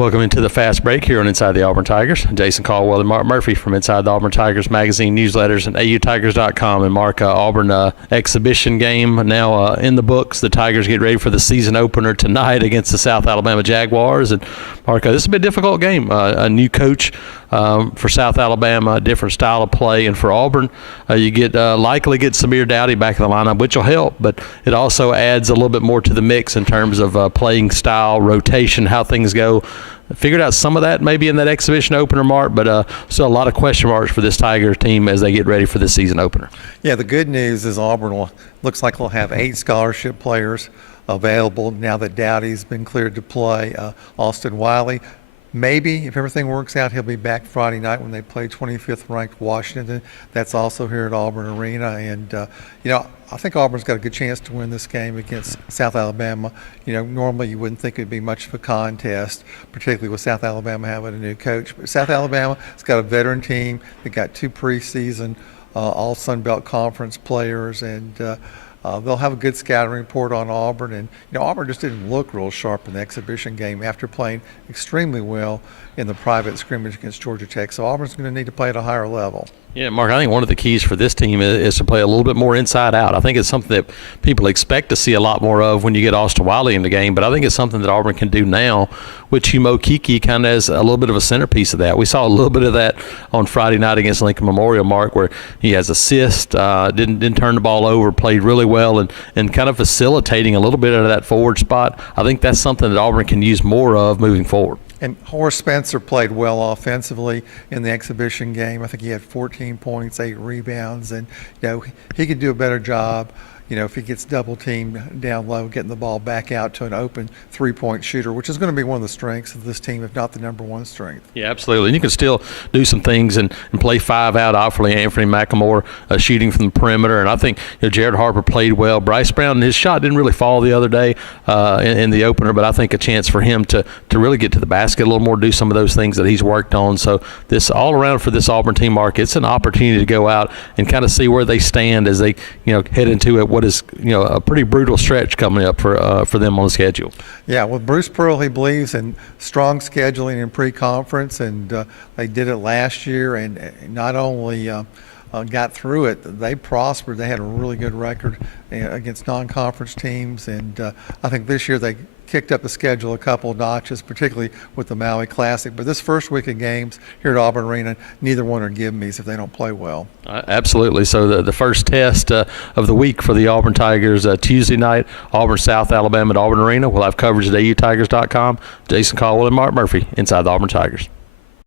Welcome into the fast break here on Inside the Auburn Tigers. Jason Caldwell and Mark Murphy from Inside the Auburn Tigers magazine, newsletters, and AUTigers.com. And Mark, Auburn exhibition game now in the books. The Tigers get ready for the season opener tonight against the South Alabama Jaguars. And Mark, this has been a difficult game. A new coach for South Alabama, a different style of play, and for Auburn, you get likely get Samir Dowdy back in the lineup, which will help. But it also adds a little bit more to the mix in terms of playing style, rotation, how things go. Figured out some of that maybe in that exhibition opener, Mark, but still a lot of question marks for this Tigers team as they get ready for this season opener. Yeah, the good news is Auburn looks like they'll have 8 scholarship players available now that Dowdy's been cleared to play. Austin Wiley, maybe if everything works out, he'll be back Friday night when they play 25th ranked Washington. That's also here at Auburn Arena, and I think Auburn's got a good chance to win this game against South Alabama. Normally you wouldn't think it'd be much of a contest, particularly with South Alabama having a new coach. But South Alabama has got a veteran team. They got 2 preseason all Sun Belt Conference players, and they'll have a good scouting report on Auburn. And Auburn just didn't look real sharp in the exhibition game after playing extremely well in the private scrimmage against Georgia Tech. So Auburn's going to need to play at a higher level. Yeah, Mark, I think one of the keys for this team is to play a little bit more inside out. I think it's something that people expect to see a lot more of when you get Austin Wiley in the game, but I think it's something that Auburn can do now, with Chimo Kiki kind of as a little bit of a centerpiece of that. We saw a little bit of that on Friday night against Lincoln Memorial, Mark, where he has assist, didn't turn the ball over, played really well, and kind of facilitating a little bit of that forward spot. I think that's something that Auburn can use more of moving forward. And Horace Spencer played well offensively in the exhibition game. I think he had 14 points, 8 rebounds, and he could do a better job. If he gets double teamed down low, getting the ball back out to an open 3-point shooter, which is going to be one of the strengths of this team, if not the number one strength. Yeah, absolutely. And you can still do some things and play 5 out. Obviously, Anthony McLemore shooting from the perimeter, and I think Jared Harper played well. Bryce Brown, his shot didn't really fall the other day in the opener, but I think a chance for him to really get to the basket a little more, do some of those things that he's worked on. So this all around for this Auburn team, Mark, it's an opportunity to go out and kind of see where they stand as they head into it. What is a pretty brutal stretch coming up for them on the schedule. Yeah, with Bruce Pearl, he believes in strong scheduling in pre-conference, and they did it last year, and not only got through it, they prospered. They had a really good record against non-conference teams, and I think this year they kicked up the schedule a couple notches, particularly with the Maui Classic. But this first week of games here at Auburn Arena, neither one are give-me's if they don't play well. Absolutely. So the first test of the week for the Auburn Tigers, Tuesday night, Auburn, South Alabama at Auburn Arena. We'll have coverage at AUTigers.com. Jason Caldwell and Mark Murphy, Inside the Auburn Tigers.